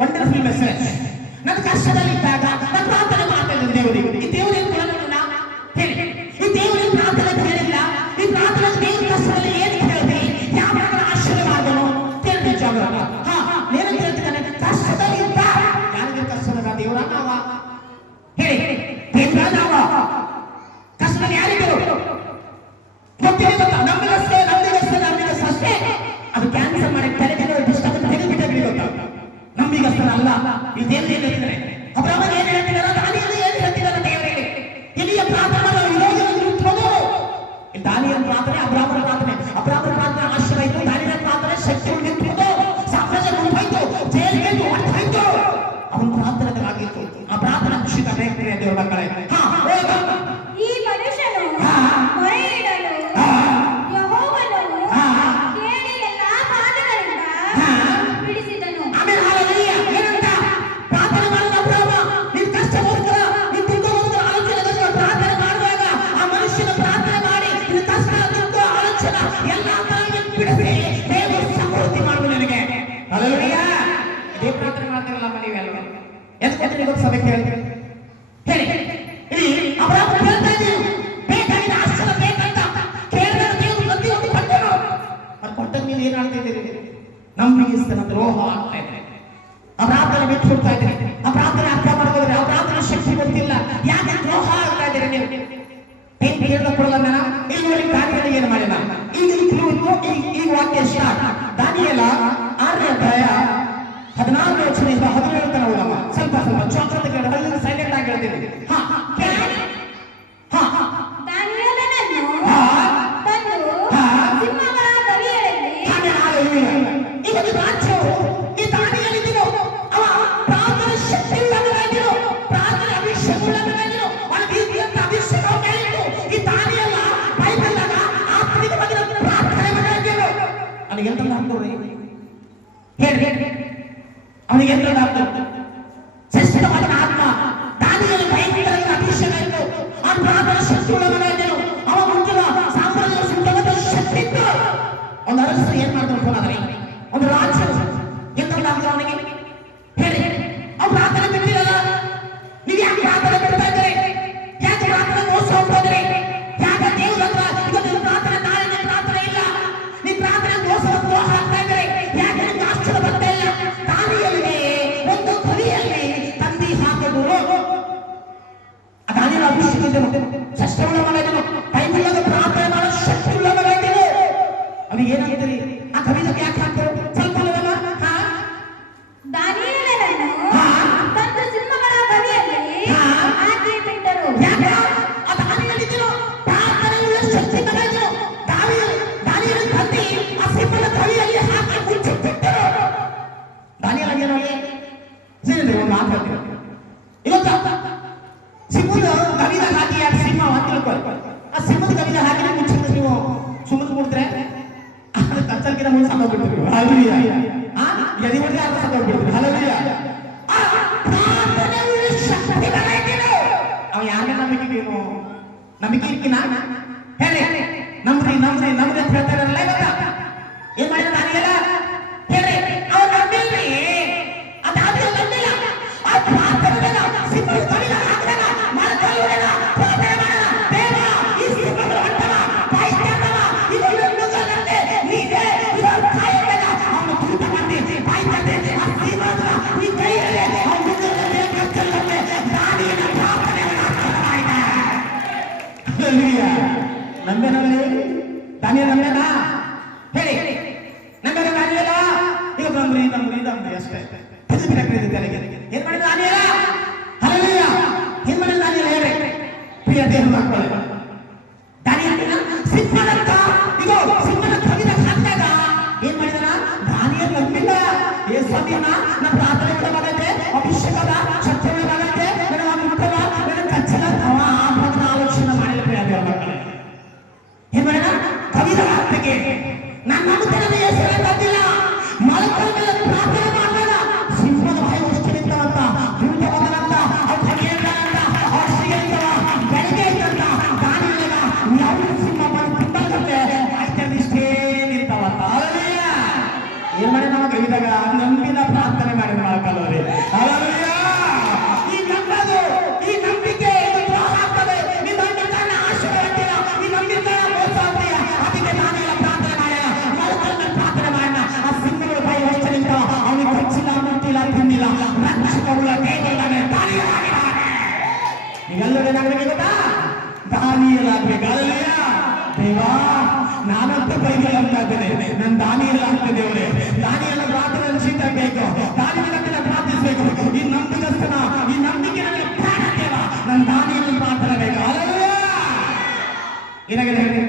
Wonderful message. ನನ್ನ ಕಷ್ಟದಲ್ಲಿ ಇದ್ದಾಗ ನಾನು ಪ್ರಾರ್ಥನೆ ಮಾಡ್ತಾ ಇದ್ದೇನೆ ದೇವರಿಗೆ. ಈ ದೇವರಿಗೆ ಹೇಳಿ, ಈ ದೇವರಿಗೆ ಪ್ರಾರ್ಥನೆ ಹೇಳಿಲ್ಲ, ಈ ಪ್ರಾರ್ಥನೆ ದೇವರ ಕಷ್ಟದಲ್ಲಿ ಏನು ಕೇಳ್ತಿ, ಯಾವ ಆಶ್ಚರ್ಯ ಮಾಡಿದನು ಕೇಳ್ತೀನಿ ಜಾಗರಣ. ಏನು ಕೇಳ್ತಿದ್ದಾನೆ? ಕಷ್ಟದಲ್ಲಿ ಇದ್ದ ಯಾರಿಗೆ ಕಷ್ಟದ ದೇವರ ನಾವ ಹೇಳಿ, ದೇವರ ನಾವ ಕಷ್ಟದಲ್ಲಿ ಯಾರಿದ್ರು ಗೊತ್ತಿದೆ ಗೊತ್ತಾ? ನಮ್ಮಿಗಷ್ಟೇ ಅಷ್ಟೇ. ಅದು ಕ್ಯಾನ್ಸರ್ ಮಾಡಿ ತೆರೆದಿರೋ ಡಿಸ್ಟರ್ಬ್ ತೆಗೆದುಬಿಟ್ಟೆ ಗೊತ್ತಾ? ನಮ್ಮಿಗಷ್ಟೇ ಅಲ್ಲ. ಈ ದೇವರು ಏನು ಹೇಳ್ತಾರೆ? ಅಬ್ರಾಹ್ಮಣ ಏನು ಹೇಳ್ತಿದಾರ? ದಾನಿಯೇಲ ಏನು ಹೇಳ್ತಿದಾರ? ದೇವರಿಗೆ ಇಲ್ಲಿಯ ಪ್ರಾರ್ಥನೆ ದಾನಿಯೇಲನ ಪ್ರಾರ್ಥನೆ, ಅಬ್ರಾಹ್ಮಣ ಪ್ರಾರ್ಥನೆ. ಅಬ್ರಾಹ್ಮಣ ಪ್ರಾರ್ಥನೆ ಆಶ್ಚರ್ಯ ಆಯ್ತು, ದಾನಿಯೇಲನ ಪ್ರಾರ್ಥನೆ ಶಕ್ತಿ ನಿಂತು ಸಾಮ್ರಾಜ್ಯ ಮುಂದಾಯ್ತು, ಜೈಲಿಗೆ ಹೊರಟಾಯ್ತು. ಅವನ ಪ್ರಾರ್ಥನೆ ಆಗಿತ್ತು. ಆ ಪ್ರಾರ್ಥನೆ ಖುಷಿ ತರಬೇಕ್ರಿ ದೇವರ ಮಕ್ಕಳೇ. ಈ ಮನುಷ್ಯನು ಮೊರೆ ಇಡಲು ಯೆಹೋವನು ಕೇಳಿ ಎಲ್ಲಾ ಬಾಧೆಗಳಿಂದ ಬಿಡಿಸಿದನು. ಆಮೇಲೆ ಹಾಲೆಲೂಯಾ. ಏನಂತ ಪ್ರಾರ್ಥನೆ ಮಾಡಿದ ಅಬ್ರಾಹ್ಮ, ನಿನ್ನ ಕಷ್ಟಗೋಸ್ಕರ, ನಿನ್ನ ದುಃಖಗೋಸ್ಕರ, ಆಲೋಚನೆಗೋಸ್ಕರ ಪ್ರಾರ್ಥನೆ ಮಾಡುವಾಗ ಆ ಮನುಷ್ಯನ ಪ್ರಾರ್ಥನೆ ಮಾಡಿ ನಿನ್ನ ಕಷ್ಟ, ದುಃಖ, ಆಲೋಚನೆ ಎಲ್ಲಾ ಬಿಡಿಸಿ ದೇವರು ಸಮೃದ್ಧಿ ಮಾಡುವ ನಿನಗೆ. ಹಾಲೆಲೂಯಾ. ಇದೇ ಪ್ರಾರ್ಥನೆ ಮಾಡ್ತಾರಲ್ಲ ನೀವೆಲ್ಲ ಎತ್ಕೊಟ್ಟು ಇವತ್ತು ಸಭೆ ಕೇಳಿ ಹೇಳಿ. ಇಲ್ಲಿ ಅಬ್ರಾಹ್ಮ ಹೇಳ್ತಾ ಇದ್ದೀವಿ, ಬೇಕಾಗಿದ್ದ ಆಶ್ಚರ್ಯ ಬೇಕಂತ ಕೇಳಿದ ದೇವರು ಪ್ರತಿಯೊಂದು ಕೊಟ್ಟರು. ಅದು ಕೊಟ್ಟಾಗ ನೀವು ಏನ್ ಮಾಡ್ತಾ ಇದ್ದೀರಿ? ನಂಬಿಕೆ ದ್ರೋಹ ಆಗ್ತಾ ಇದೆ. ಆ ಪ್ರಾರ್ಥನೆ ಬಿಟ್ಟು ಕೊಡ್ತಾ ಇದ್ದೀರಿ, ಆ ಪ್ರಾರ್ಥನೆ ಅರ್ಥ ಮಾಡ್ಕೋದ್ರೆ ಆ ಪ್ರಾರ್ಥನೆ ಶಕ್ತಿ ಗೊತ್ತಿಲ್ಲ. ಯಾಕೆ ದ್ರೋಹ ಆಗ್ತಾ ಇದ್ದೀರಿ ನೀವು? ಏನ್ ಕೇಳಿದ ಕೊಡಲ್ಲ. ಇಲ್ಲಿ ನೋಡಿ ದಾನಿಯೇಲ ಏನು ಮಾಡಿಲ್ಲ. ಈಗ ವಾಕ್ಯ ಸ್ಟಾರ್ಟ್. ದಾನಿಯೇಲ 6ನೇ ಅಧ್ಯಾಯ 14 ವಚನದಿಂದ 17 ತನಕ ಓದಮ್ಮ. ಸ್ವಲ್ಪ ಚೋಕದ ಕೇಳಿ ಸೈಲೆಂಟ್ ಆಗಿ ಹೇಳ್ತೀನಿ. ದಾನಿಯೇಲನನ್ನು ತಂದು ಸಿಂಹಗಳ ಗವಿಯಲ್ಲಿ ಇವತ್ತು ರಾಜ್ಯವು ಈ ದಾನಿಯೇಲನಿಗೂ ಅವ ಪ್ರಾರ್ಥನೆ ಶಕ್ತಿ ಉಳ್ಳವನಾಗಿರು, ಪ್ರಾರ್ಥನೆ ಅಭಿಷೇಕ ಉಳ್ಳವನಾಗಿರು, ಅವನ ರೀತಿಯಂತ ಅಭಿಷೇಕ ಮೇಲಿಟ್ಟು ಈ ದಾನಿಯೇಲ ಬೈಬಲ್ನಾಗ ಆತ್ಮಿಕವಾಗಿರೋ ಪ್ರಾರ್ಥನೆ ಮಾಡಿದ್ರು. ಅವನಿಗೆ ಎಂತ ಹಾಕೋರಿ ಹೇಳಿ, ಅವನಿಗೆ ಎಂತ ಹಾಕ್ತಾರೆ? ಶ್ರೇಷ್ಠವಾದ ಆತ್ಮ ದಾನಿಯೇಲನ ಬೈಬಲ್ನಲ್ಲಿ ಅಭಿಷೇಕ ಇತ್ತು, ಆ ಪ್ರಾರ್ಥನೆ ಶಕ್ತಿ ಉಳ್ಳವನಾಗಿರು, ಅವ ಮುಂಚಿನ ಸಾಮ್ರಾಜ್ಯ ಸುತ್ತಮುತ್ತ ಶಕ್ತಿ ಇತ್ತು. ಒಂದು ಅರಸರು ಏನ್ ಮಾಡ್ತಾರೆ? ಒಂದು ರಾಜ್ಯ ಎಂತ ಅವನಿಗೆ ಹೇಳಿ. ಅವ್ರು ಪ್ರಾರ್ಥನೆ ಬಿಟ್ಟಿರಲ್ಲ. ನೀವು ಯಾಕೆ ಪ್ರಾರ್ಥನೆ ಬಿಡ್ತಾ ಇದ್ದೀರಿ? ಯಾಕೆ ಪ್ರಾರ್ಥನೆ ಮೋಸ ಹೋಗ್ತಾ ಇದ್ದೀರಿ? ಯಾಕೆ ದೇವ್ರ ಹತ್ರ ಇವತ್ತು ಪ್ರಾರ್ಥನೆ, ನಾಳೆ ನಿಮ್ಮ ಪ್ರಾರ್ಥನೆ ಇಲ್ಲ, ನಿಮ್ಮ ಪ್ರಾರ್ಥನೆ ಮೋಸ ಆಗ್ತಾ ಇದ್ದೀರಿ? ಯಾಕೆ ನಿಮ್ಗೆ ಆಶ್ಚರ್ಯ ಬರ್ತಾ ಇಲ್ಲ? ದಾನಿಯೇಲನಿಗೆ ಒಂದು ಕವಿಯಲ್ಲಿ ತಂದಿ ಹಾಕಿದ್ರು. ಆ ದಾನಿಯೇಲ ಅಭಿಷೇಕ ಶ್ರೇಷ್ಠವಾದ ಮಾಡಿದ್ರು, ಬೈಬಲ್ನಾಗ ಪ್ರಾರ್ಥನೆ ಮಾಡೋ ಶಕ್ತಿ ಉಳ್ಳವನಾಗಿದ್ರು. ಅವಿಗೆ ಏನಾಗಿದ್ದೀರಿ? ಆ ಕವಿದಾಗ ಯಾಕೆ ಹಾಕ್ತಾರೆ? ಸ್ವಲ್ಪ ದಾನಿಯೇಲನನ್ನು ತಂದು ಸಿಂಹಗಳ ಗವಿಯಲ್ಲಿ ಹಾಕಿ ಬಿಟ್ಟರು. ಯಾಕೆ? ಆ ದಾನಿಯೇಲನಿಗೆ ಪ್ರಾರ್ಥನೆ ಉಳ್ಳ ಶಕ್ತಿ ಬಂದಿದ್ರು. ದಾನಿಯೇಲನ ತಂದಿ ಆ ಸಿಂಹದ ಗವಿಯಲ್ಲಿ ಹಾಕಿ ಮುಚ್ಚಿಬಿಟ್ಟರು. ದಾನಿಯೇಲನಿಗೆ ನೋಡಿ ಒಂದು ಮಾತು ಹೇಳ್ತೀನಿ. ಇವತ್ತು ಸಿಂಹದ ಗವಿದಾಗ ಹಾಕಿ ಯಾಕೆ ಸಿಂಹ ಅಂತ ತಿಳ್ಕೊಳ್ಳಿ. ಆ ಸಿಂಹದ ಗವಿದಾಗ ಹಾಕಿ ಮುಚ್ಚಿದ್ರೆ ನೀವು ಸುಮ್ಮನೆ ಕೊಡ್ತಾರೆ ಕಚ್ಚಲ್ಕಿನ ಮುಂದೆ ಸಾಕೋಗ್ಬಿಡ್ತೀವಿ. ಹಾಲೆಲೂಯಾ. ಎದಿ ಹೊಡೆದ ಅರ್ಥ ಸಾಕೋಗ್ಬಿಡ್ತೀವಿ. ಹಾಲೆಲೂಯಾ. ಅವ ಯಾರ ನಂಬಿಕೆ ನೀವು ನಂಬಿಕೆ ಇರ್ಕಿನ ಹೇಳಿ. ನಮ್ರಿ ನಮ್ರಿ ನಮ್ರಿ ಅಂತ ಹೇಳ್ತಾ ಇರಲ್ಲ. ಇವತ್ತ ಏನ್ ಮಾಡಿದ ದಾನಿಯೇಲ ಹೇಳಿ? ಅವ್ರು ನಂಬಿಲ್ರಿ. ಅದಾದ್ರೂ ನಂಬಿಲ್ಲ. ಆ ಪ್ರಾರ್ಥನೆ ಸಿಂಹದ ಗವಿನ ಹಾಕಿದಾಗ ಮರಕಲ್ಲುಗಳ ಪ್ರಾರ್ಥನೆ ಮಾಡಲ್ಲ. ದೇವ ಈ ಸಿಂಹಗಳು ಹೊಂಟವ ಬಾಯ್ತವ ಇದನ್ನು ನುಗ್ಗದಂತೆ ನೀನೇ ಇದನ್ನು ಕಾಯಬೇಡ. ಅವನು ತೂಟ ಮಾಡಿ ಬಾಯ್ತದೆ ಆ ಸಿಂಹದ ಈ ಕೈಯಲ್ಲಿ ಅವನು ನುಗ್ಗದಂತೆ ಕಚ್ಚಲ್ಲಂತೆ ದಾನಿಯೇಲನ ಪ್ರಾರ್ಥನೆ ಅರ್ಥವಾಗಿದೆ. ಹಾಲೆಲೂಯಾ. ನಂಬೇನಲ್ಲಿ ದಾನಿಯೇಲ ನಂಬೇನಾ ಹೇಳಿ? ನಂಬೇನ ದಾನಿಯೇಲ ಈಗ ಬಂದ್ರಿ ಅಷ್ಟೇ. ಏನ್ ಮಾಡಿದ ದಾನಿಯೇಲ? ಹಾಲೆಲೂಯಾ. ಏನ್ ಮಾಡಿದ ದಾನಿಯೇಲ ಹೇಳಿ? ಪ್ರಿಯ ದೇವರ ಮಕ್ಕಳೇ, ದಾನಿಯೇಲನ ಸಿಂಹದಂತ ಇದು ಸಿಂಹದ ಕವಿದಾಗ ಹಾಕಿದಾಗ ಏನ್ ಮಾಡಿದಾನ? ದಾನಿಯೇಲ ನಂಬಿಲ್ಲ. ಏ ಸ್ವಾಮಿಯನ್ನ ನನ್ನ ಪ್ರಾರ್ಥನೆ ಮಾಡಬಾರದೆ, ಅಭಿಷೇಕದ ಶಕ್ತಿ ಮಾಡಬಾರದೆ, ನನ್ನ ಮುಟ್ಟವ ನನ್ನ ಕಚ್ಚಲ ಅವ ಆತ್ಮದ ಆಲೋಚನೆ ಮಾಡಿಲ್ಲ. ಪ್ರಿಯ ದೇವರ ಮಕ್ಕಳೇ, ಏನ್ ಮಾಡಿದ? ಕವಿದ ಹಾಕ್ತಿಗೆ ನಾನು ನಂಬುತ್ತೇನೆ ಹೆಸರೇ ಬಂದಿಲ್ಲ. ಮಲಕರ ಮೇಲೆ ಪ್ರಾರ್ಥನೆ ಮಾಡಿದಾಗ ಸಿಂಹದ ಭಯ ವಸ್ತು ನಿಂತವಂತ, ದೂತ ಬಂದನಂತ, ಅವ್ರು ಕಡಿಯಂತ, ಅವ್ರು ಸಿಗಂತವ, ಬೆಳಗ್ಗೆ ಇದ್ದಂತ ದಾನಿಯೇಲನ ಯಾವ ಸಿಂಹ ಬಂದು ತಿಂಬಂತೆ ಆಯ್ತಂದಿಷ್ಟೇ ನಿಂತವಂತ. ಏನ್ ಮಾಡಿ ನಾವು ಕವಿದಾಗ ನಂಬಿದ ಪ್ರಾರ್ಥನೆ ಕಡಿಮೆ ಹಾಕಲ್ಲವ್ರಿ. ಹಲ್ಲೆಲೂಯಾ. ಈ ನಂಬದು, ಈ ನಂಬಿಕೆ ಇದು ದ್ರೋಹ ಆಗ್ತದೆ. ಈ ನಂಬಿಕೆಯನ್ನ ಆಶೀರ್ವದಿಸ್ತೀಯ, ಈ ನಂಬಿಕೆಯನ್ನ ಮೋಸ ಆಗ್ತೀಯ. ಅದಕ್ಕೆ ನಾನೆಲ್ಲ ಪ್ರಾರ್ಥನೆ ಮಾಡೋಣ, ಮರುಕನ್ನ ಪ್ರಾರ್ಥನೆ ಮಾಡೋಣ. ಆ ಸಿಂಹಗಳ ಕೈ ವಸ್ತುವಿಂದ ಅವನಿಗೆ ಹಚ್ಚಿಲ್ಲ, ಮುಟ್ಟಿಲ್ಲ, ತಿನ್ನಿಲ್ಲ. ರಕ್ಷಕರುಗಳ ದೇವರನ್ನ ದಾನಿಯಲಾಗಿದ್ದಾನೆ. ನೀವೆಲ್ಲರೂ ಏನಾಗಬೇಕು ಗೊತ್ತಾ? ದಾನಿಯಲಾಗಬೇಕು. ಹಲ್ಲೆಲೂಯಾ. ದೇವಾ, ನಾನಂತೂ ಬೈಬಲ್ ಅಂತ ಇದ್ದೇನೆ, ನನ್ನ ದಾನಿಯಲ್ಲ ಅಂತ ದೇವರೇ. ದಾನಿಯಲ್ಲ ಪ್ರಾರ್ಥನೆ ಸಿಗಬೇಕು, ದಾನಿಯಲ್ಲ ಪ್ರಾರ್ಥಿಸಬೇಕು. ಈ ನಂಬಿಕಸ್ಥನ, ಈ ನಂಬಿಕೆ ನನಗೆ ಪ್ರಾಣ ದೇವ, ನನ್ನ ದಾನಿಯಲ್ಲ ಪ್ರಾರ್ಥನೆ ಬೇಕು. ಹಲ್ಲೆಲೂಯಾ. ಏನಾಗಿದೆ ಹೇಳಿ?